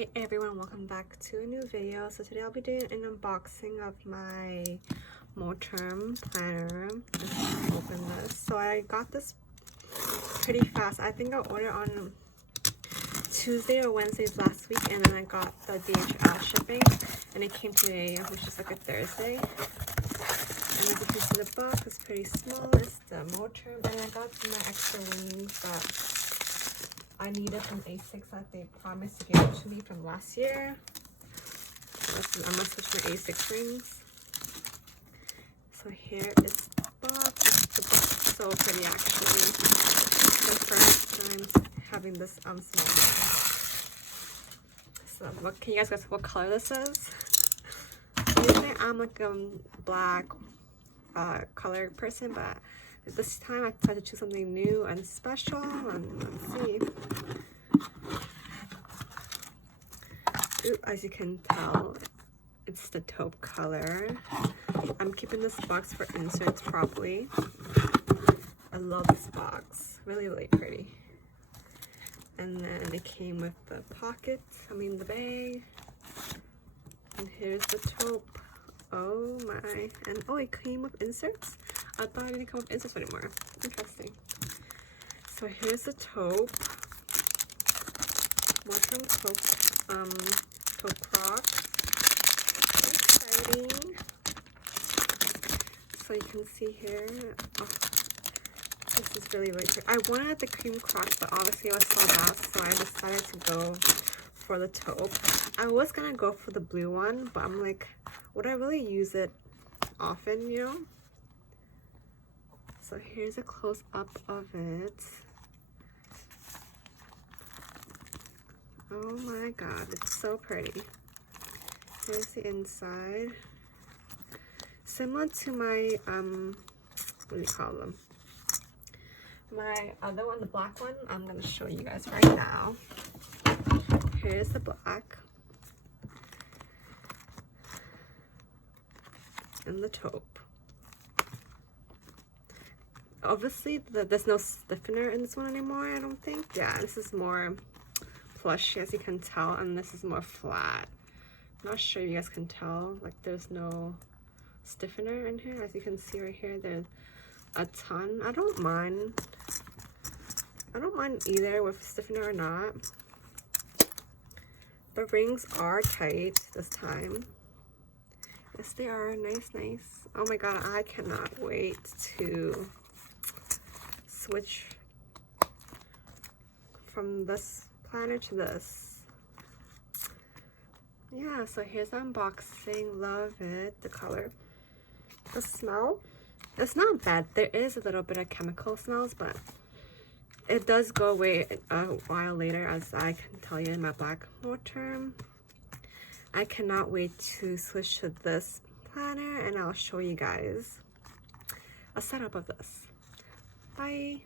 Hey everyone, welcome back to a new video. So today I'll be doing an unboxing of my Moterm planner. Let's open this. So I got this pretty fast. I think I ordered on Tuesday or Wednesday last week, and then I got the DHL shipping and it came today, which is like a Thursday. And as you can see, the box is pretty small. It's the Moterm, and I got my extra wings that I needed from A6 that they promised to give it to me from last year. So I'm gonna switch my A6 rings. So here is the box. The box is so pretty actually. The first time having this small box. So what can you guys guess what color this is? Usually I'm like a black color person, but this time I tried to choose something new and special, and let's see. Ooh, as you can tell, it's the taupe color. I'm keeping this box for inserts probably. I love this box, really pretty. And then it came with the pocket, the bag. And here's the taupe. Oh my, and oh, it came with inserts. I thought it didn't come with inserts anymore. Interesting. So here's the taupe. Moterm taupe Croc. Exciting. So you can see here. Oh, this is really pretty. I wanted the cream Croc, but obviously it was sold out, so I decided to go for the taupe. I was gonna go for the blue one, but I'm like, would I really use it often, you know? So here's a close-up of it. Oh my god, it's so pretty. Here's the inside. Similar to my, what do you call them? My other one, the black one, I'm gonna show you guys right now. Here's the black. And the taupe. Obviously, there's no stiffener in this one anymore, I don't think. Yeah, this is more plush, as you can tell, and this is more flat. I'm not sure you guys can tell, like there's no stiffener in here. As you can see right here, there's a ton. I don't mind either with stiffener or not. The rings are tight this time. Yes, they are. Nice. Oh my god, I cannot wait to switch from this planner to this. Yeah, so here's the unboxing. Love it. The color. The smell, it's not bad. There is a little bit of chemical smells, but it does go away a while later, as I can tell you in my black Moterm. I cannot wait to switch to this planner, and I'll show you guys a setup of this. Bye.